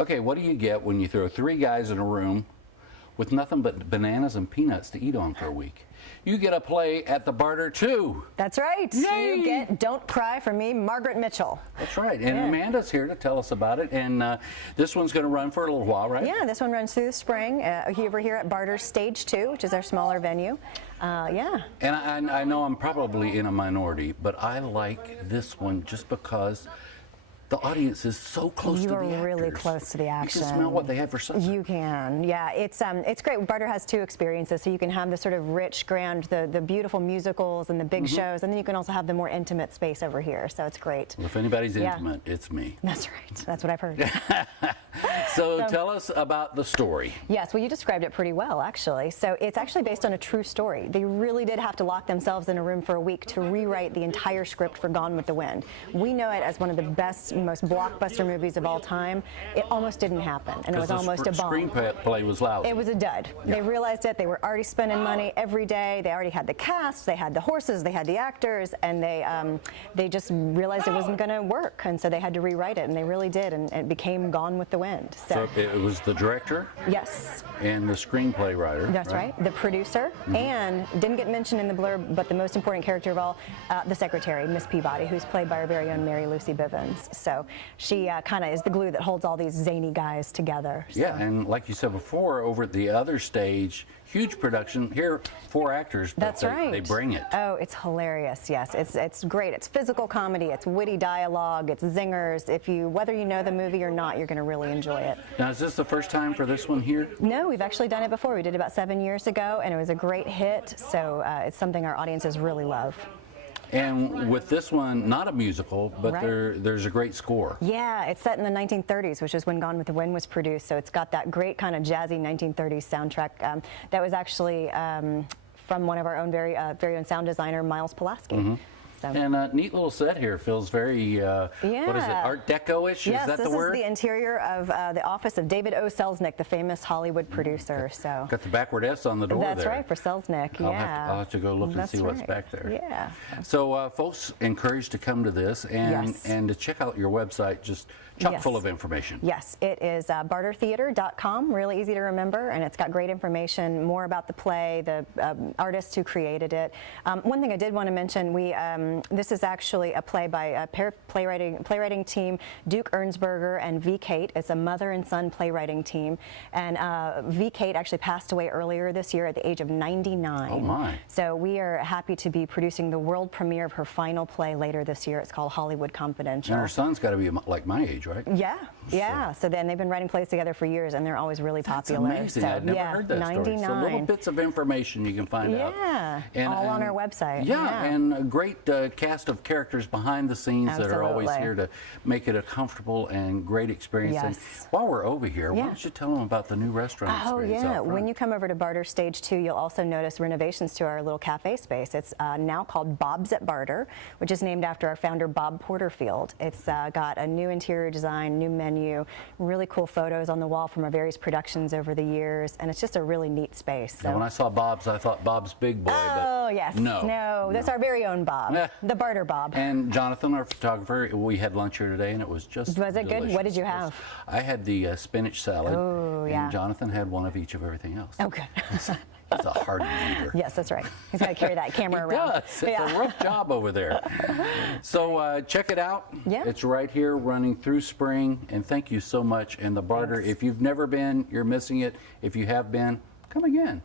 Okay, what do you get when you throw 3 guys in a room with nothing but bananas and peanuts to eat on for a week? You get a play at the Barter II. That's right. Yay! You get Don't Cry for Me, Margaret Mitchell. That's right. And Amanda's here to tell us about it. And this one's going to run for a little while, right? Yeah, this one runs through the spring over here at Barter Stage II, which is our smaller venue. Yeah. And I know I'm probably in a minority, but I like this one just because the audience is so close to the actors. You are really close to the action. You can smell what they have for supper. You can, yeah. It's great. Barter has 2 experiences, so you can have the sort of rich, grand, the beautiful musicals and the big shows, and then you can also have the more intimate space over here. So it's great. Well, if anybody's intimate, it's me. That's right. That's what I've heard. So tell us about the story. Yes, well, you described it pretty well, actually. So it's actually based on a true story. They really did have to lock themselves in a room for a week to rewrite the entire script for Gone with the Wind. We know it as one of the best, most blockbuster movies of all time. It almost didn't happen, and it was almost a bomb. The screenplay was lousy. It was a dud. Yeah. They realized it. They were already spending money every day. They already had the cast, they had the horses, they had the actors, and they just realized it wasn't going to work, and so they had to rewrite it, and they really did, and it became Gone with the Wind. So it was the director? Yes. And the screenplay writer? That's right. The producer, and didn't get mentioned in the blurb, but the most important character of all, the secretary, Miss Peabody, who's played by our very own Mary Lucy Bivens. So she kind of is the glue that holds all these zany guys together. So. Yeah, and like you said before, over at the other stage, huge production. Here, 4 actors, but That's right. They bring it. Oh, it's hilarious. Yes, it's great. It's physical comedy. It's witty dialogue. It's zingers. Whether you know the movie or not, you're going to really enjoy it. Now, is this the first time for this one here? No, we've actually done it before. We did it about 7 years ago, and it was a great hit. So it's something our audiences really love. And with this one, not a musical, but there's a great score. Yeah, it's set in the 1930s, which is when Gone with the Wind was produced. So it's got that great kind of jazzy 1930s soundtrack. That was actually from one of our own very own sound designer, Miles Pulaski. So. And a neat little set here. Feels very, what is it, Art Deco-ish? Yes, is that the word? This is the interior of the office of David O. Selznick, the famous Hollywood producer. So got the backward S on the door That's there. right, for Selznick, I'll have to go look and see what's back there. Yeah. So folks encouraged to come to this and to check out your website, just chock full of information. Yes, it is bartertheater.com, really easy to remember, and it's got great information, more about the play, the artists who created it. One thing I did want to mention, this is actually a play by a pair of playwriting team, Duke Ernsberger and V. Kate. It's a mother and son playwriting team, and V. Kate actually passed away earlier this year at the age of 99. Oh my. So we are happy to be producing the world premiere of her final play later this year. It's called Hollywood Confidential. And her son's got to be like my age, right? Yeah, yeah. So then they've been writing plays together for years, and they're always really popular. That's amazing. So, I've never heard that 99. story. So little bits of information you can find out. Yeah, all on our website. Yeah, and a great cast of characters behind the scenes that are always here to make it a comfortable and great experience. Yes. And while we're over here, why don't you tell them about the new restaurant experience out front? When you come over to Barter Stage II, you'll also notice renovations to our little cafe space. It's now called Bob's at Barter, which is named after our founder, Bob Porterfield. It's got a new interior design, new menu, really cool photos on the wall from our various productions over the years, and it's just a really neat space. So. Now, when I saw Bob's, I thought Bob's Big Boy, but yes. No, that's our very own Bob, the Barter Bob. And Jonathan, our photographer, we had lunch here today, and it was just delicious. Good? What did you have? I had the spinach salad, and Jonathan had one of each of everything else. Okay. He's a hard eater. Yes, that's right. He's got to carry that camera around. Does. It's a rough job over there. So check it out. Yeah. It's right here running through spring, and thank you so much. And the Barter, if you've never been, you're missing it. If you have been, come again.